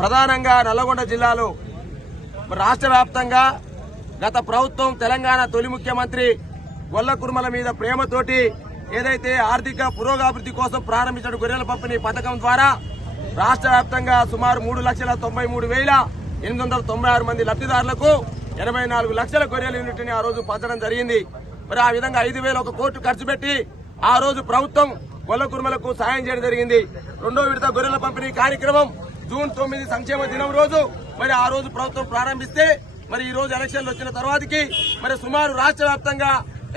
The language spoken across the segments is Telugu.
ప్రధానంగా నల్లగొండ జిల్లాలో రాష్ట్ర వ్యాప్తంగా గత ప్రభుత్వం తెలంగాణ తొలి ముఖ్యమంత్రి గొల్ల కుర్మల మీద ప్రేమతోటి ఏదైతే ఆర్థిక పురోగతి కోసం ప్రారంభించిన గొర్రెల పంపిణీ పథకం ద్వారా రాష్ట్ర వ్యాప్తంగా సుమారు 3,93,896 మంది లబ్దిదారులకు 84 లక్షల గొర్రెల యూనిట్ని ఆ రోజు పంచడం జరిగింది. మరి ఆ విధంగా 5,001 కోట్లు ఖర్చు పెట్టి ఆ రోజు ప్రభుత్వం గొల్ల కుర్మలకు సాయం చేయడం జరిగింది. రెండో విడత గొర్రెల పంపిణీ కార్యక్రమం జూన్ 9 సంక్షేమ దినం రోజు మరి ఆ రోజు ప్రభుత్వం ప్రారంభిస్తే మరి ఈ రోజు ఎలక్షన్లు వచ్చిన తర్వాతకి మరి సుమారు రాష్ట్ర వ్యాప్తంగా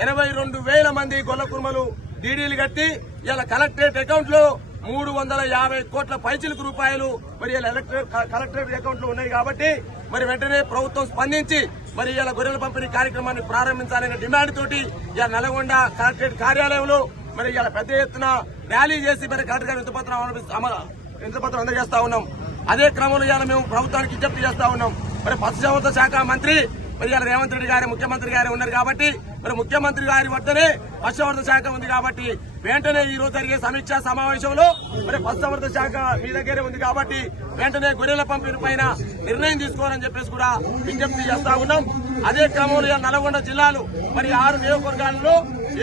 82,000 మంది గొల్ల కుర్మలు డీడీలు కట్టి ఇలా కలెక్టరేట్ అకౌంట్ లో 350 కోట్ల పైచిలకు రూపాయలు మరి కలెక్టరేట్ అకౌంట్ లో ఉన్నాయి. కాబట్టి మరి వెంటనే ప్రభుత్వం స్పందించి మరి ఇలా గొర్రెల పంపిణీ కార్యక్రమాన్ని ప్రారంభించాలనే డిమాండ్ తోటి ఇలా నల్గొండ కలెక్టరేట్ కార్యాలయంలో మరి ఇలా పెద్ద ఎత్తున ర్యాలీ చేసి మరి కలెక్టర్ గారి వినతిపత్రం అందజేస్తా ఉన్నాం. అదే క్రమంలో ఇలా మేము ప్రభుత్వానికి విజ్ఞప్తి చేస్తా ఉన్నాం. మరి పశుసంవర్ధక శాఖ మంత్రి మరి ఇలా రేవంత్ రెడ్డి గారు ముఖ్యమంత్రి గారు ఉన్నారు కాబట్టి మరి ముఖ్యమంత్రి గారి వద్దనే పశుసంవర్ధక శాఖ ఉంది కాబట్టి వెంటనే ఈ రోజు జరిగే సమీక్షా సమావేశంలో మరి పశుసంవర్ధక శాఖ మీ దగ్గరే ఉంది కాబట్టి వెంటనే గొర్రెల పంపిణీ పైన నిర్ణయం తీసుకోవాలని చెప్పేసి కూడా విజ్ఞప్తి చేస్తా ఉన్నాం. అదే క్రమంలో నల్గొండ జిల్లాలో మరి 6 నియోజకవర్గాల్లో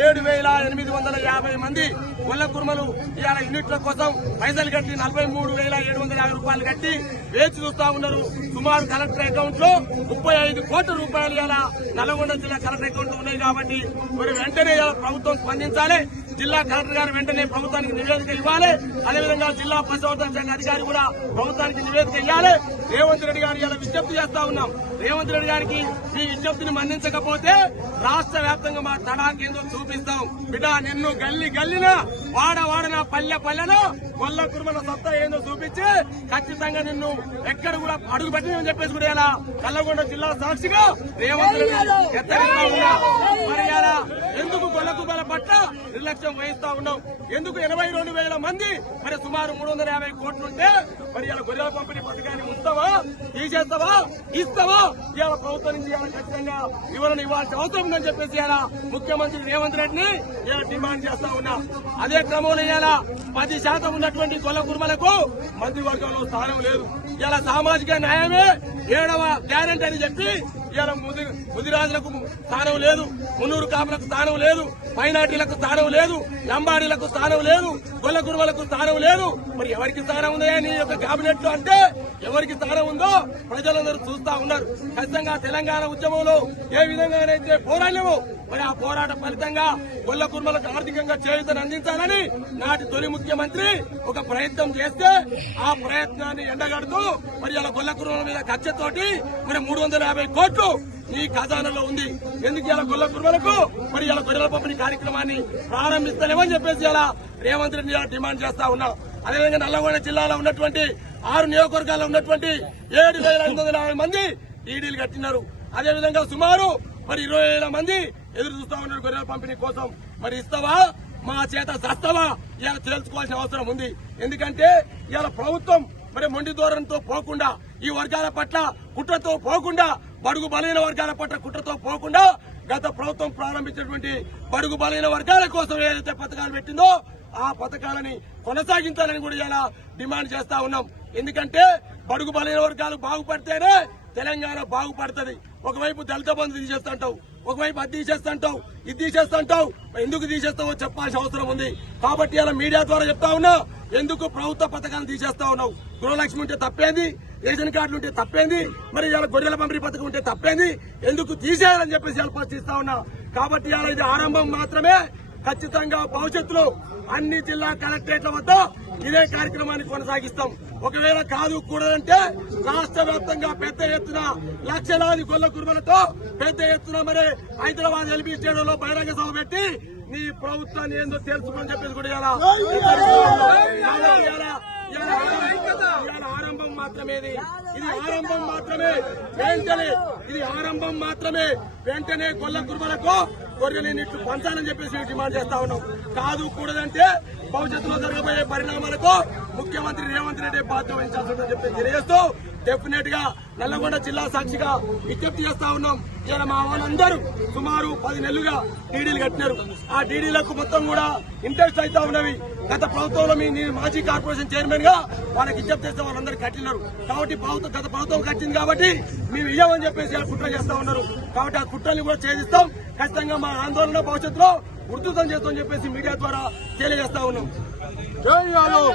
7,850 మంది గొల్ల కుర్మలు ఇవాళ యూనిట్ల కోసం పైసలు కట్టి 43,750 రూపాయలు కట్టి వేచి చూస్తా ఉన్నారు. సుమారు కలెక్టర్ అకౌంట్ లో 35 కోట్ల రూపాయలు ఇలా నల్గొండ జిల్లా కలెక్టర్ అకౌంట్ లో ఉన్నాయి. కాబట్టి మరి వెంటనే ప్రభుత్వం స్పందించాలి. జిల్లా కలెక్టర్ గారు వెంటనే ప్రభుత్వానికి నివేదిక ఇవ్వాలి. అదేవిధంగా జిల్లా పశుసంవర్ధక శాఖ అధికారి కూడా ప్రభుత్వానికి నివేదిక ఇవ్వాలి. రేవంత్ రెడ్డి గారు ఇలా విజ్ఞప్తి చేస్తా ఉన్నాం. రేవంత్ రెడ్డి గారికి ఈ విజ్ఞప్తిని మన్నించకపోతే రాష్ట్ర వ్యాప్తంగా మా తడాకేందో చూపిస్తాం. బిడ్డ నిన్ను గల్లి గల్లిన వాడన పల్లె పల్లెను గొల్ల కుర్మల సత్తా ఏందో చూపించి ఖచ్చితంగా నిన్ను ఎక్కడ కూడా అడుగు పెట్టని చెప్పేసి కూడా ఇలా నల్లగొండ జిల్లా సాక్షిగా రేవంత్ రెడ్డి హెచ్చరిస్తా ఉన్నా. మరి ఇలా ఎందుకు గొల్ల కుర్మల పట్ల నిర్లక్ష్యం వహిస్తా ఉన్నాం? ఎందుకు 82,000 మంది మరి సుమారు 350 కోట్లుంటే మరి ఇలా గొర్రెల పంపిణీ పథకాన్ని ఉంచుతావా, తీసేస్తావా, ఇస్తావా? ఇవాళ ప్రభుత్వం నుంచి ఇవాళ ఖచ్చితంగా వివరణ ఇవ్వాల్సిన అవసరం ఉందని చెప్పేసి ఇలా ముఖ్యమంత్రి రేవంత్ రెడ్డిని ఇలా డిమాండ్ చేస్తా ఉన్నా. అదే క్రమంలో ఇలా 10% ఉన్నటువంటి గొల్ల కుర్మలకు మంత్రివర్గంలో స్థానం లేదు. ఇలా సామాజిక న్యాయమే 7వ గ్యారెంటీ అని చెప్పి ఇలా ముదిరాజులకు స్థానం లేదు, మున్నూరు కాపులకు స్థానం లేదు, మైనార్టీలకు స్థానం లేదు, లంబాడీలకు స్థానం లేదు, గొల్ల కుర్మలకు స్థానం లేదు. మరి ఎవరికి స్థానం ఉందా నీ యొక్క కేబినెట్ లో అంటే ఎవరికి స్థానం ఉందో ప్రజలందరూ చూస్తా ఉన్నారు. ఖచ్చితంగా తెలంగాణ ఉద్యమంలో ఏ విధంగానైతే పోరాడలేమో మరి ఆ పోరాట ఫలితంగా గొల్ల కుర్మలకు ఆర్థికంగా చేయూతను అందించాలని నాటి తొలి ముఖ్యమంత్రి ఒక ప్రయత్నం చేస్తే ఆ ప్రయత్నాన్ని ఎండగడుతూ మరి ఇలా గొల్ల కుర్మల మీద కక్షతోటి మరి 350 కోట్లు నీ ఖజానాలో ఉంది. ఎందుకు ఇలా గొల్ల కుర్మలకు మరి ఇలా గొర్రెల పంపిణీ కార్యక్రమాన్ని ప్రారంభిస్తానేమని చెప్పేసి ఇలా రేవంత్ రెడ్డి డిమాండ్ చేస్తా ఉన్నా. అదేవిధంగా నల్లగొండ జిల్లాలో ఉన్నటువంటి 6 నియోజకవర్గాల్లో ఉన్నటువంటి 7,550 మంది ఈడీలు కట్టినారు. అదేవిధంగా సుమారు మరి 20,000 మంది ఎదురు చూస్తా ఉన్నారు గొర్రెల పంపిణీ కోసం. మరి ఇస్తావా, మా చేత సస్తావా ఇలా తెలుసుకోవాల్సిన అవసరం ఉంది. ఎందుకంటే ఇలా ప్రభుత్వం మరి మొండి ధోరణితో పోకుండా, ఈ వర్గాల పట్ల కుట్రతో పోకుండా, బడుగు బలైన వర్గాల పట్ల కుట్రతో పోకుండా గత ప్రభుత్వం ప్రారంభించినటువంటి బడుగు బలైన వర్గాల కోసం ఏదైతే పథకాలు పెట్టిందో ఆ పథకాలని కొనసాగించాలని కూడా ఇలా డిమాండ్ చేస్తా ఉన్నాం. ఎందుకంటే బడుగు బలైన వర్గాలు బాగుపడితేనే తెలంగాణ బాగుపడుతుంది. ఒకవైపు దళిత బంధు తీసేస్తుంటావు, ఒకవైపు అది తీసేస్తుంటావు, ఇది తీసేస్తుంటావు. ఎందుకు తీసేస్తావో చెప్పాల్సిన అవసరం ఉంది. కాబట్టి ఇలా మీడియా ద్వారా చెప్తా ఉన్నా, ఎందుకు ప్రభుత్వ పథకాలను తీసేస్తా ఉన్నావు? గృహలక్ష్మి ఉంటే తప్పేంది, రేషన్ కార్డులు ఉంటే తప్పేంది, మరి ఇలా గొర్రెల పంపిణీ పథకం ఉంటే తప్పేంది, ఎందుకు తీసేయాలని చెప్పేసి ఇలా ప్రశ్నిస్తా ఉన్నా. కాబట్టి ఇలా ఇది ఆరంభం మాత్రమే. ఖచ్చితంగా భవిష్యత్తులో అన్ని జిల్లా కలెక్టరేట్ల వద్ద ఇదే కార్యక్రమాన్ని కొనసాగిస్తాం. ఒకవేళ కాదు కూడదంటే రాష్ట్ర వ్యాప్తంగా పెద్ద ఎత్తున లక్షలాది గొల్ల కుర్మలతో పెద్ద ఎత్తున మరి హైదరాబాద్ ఎల్బీ స్టేడియంలో బహిరంగ సభ పెట్టి నీ ప్రభుత్వాన్ని ఏందో తెలుసుకుని చెప్పేసి కూడా ఆరంభం మాత్రమే. ఇది ఆరంభం మాత్రమే. ఇది ఆరంభం మాత్రమే. వెంటనే గొల్ల కుర్మలకు గొర్రెల యూనిట్లు పంచాలని చెప్పేసి డిమాండ్ చేస్తా ఉన్నాం. కాదు కూడదంటే భవిష్యత్తులో జరగబోయే పరిణామాలకు ముఖ్యమంత్రి రేవంత్ రెడ్డి బాధ్యత వహించాల్సి ఉందని చెప్పి తెలియజేస్తూ డెఫినెట్ గా నల్లగొండ జిల్లా సాక్షిగా విజ్ఞప్తి చేస్తా ఉన్నాం. ఇలా మా వాళ్ళందరూ సుమారు 10 నెలలుగా డీడీలు కట్టినారు. ఆ డీడీలకు మొత్తం కూడా ఇంట్రెస్ట్ అవుతా ఉన్నవి. గత ప్రభుత్వంలో మీ మాజీ కార్పొరేషన్ చైర్మన్ గా వాళ్ళకి విజ్ఞప్తి చేస్తే వాళ్ళందరూ కట్టినారు. కాబట్టి గత ప్రభుత్వం కట్టింది కాబట్టి మేము ఇయ్యమని చెప్పేసి కుట్ర చేస్తా ఉన్నారు. కాబట్టి ఆ కుట్రని కూడా ఛేదిస్తాం. ఖచ్చితంగా మా ఆందోళన భవిష్యత్తులో ఉధృతం చేస్తామని చెప్పేసి మీడియా ద్వారా తెలియజేస్తా ఉన్నాం. జై యాదవ్.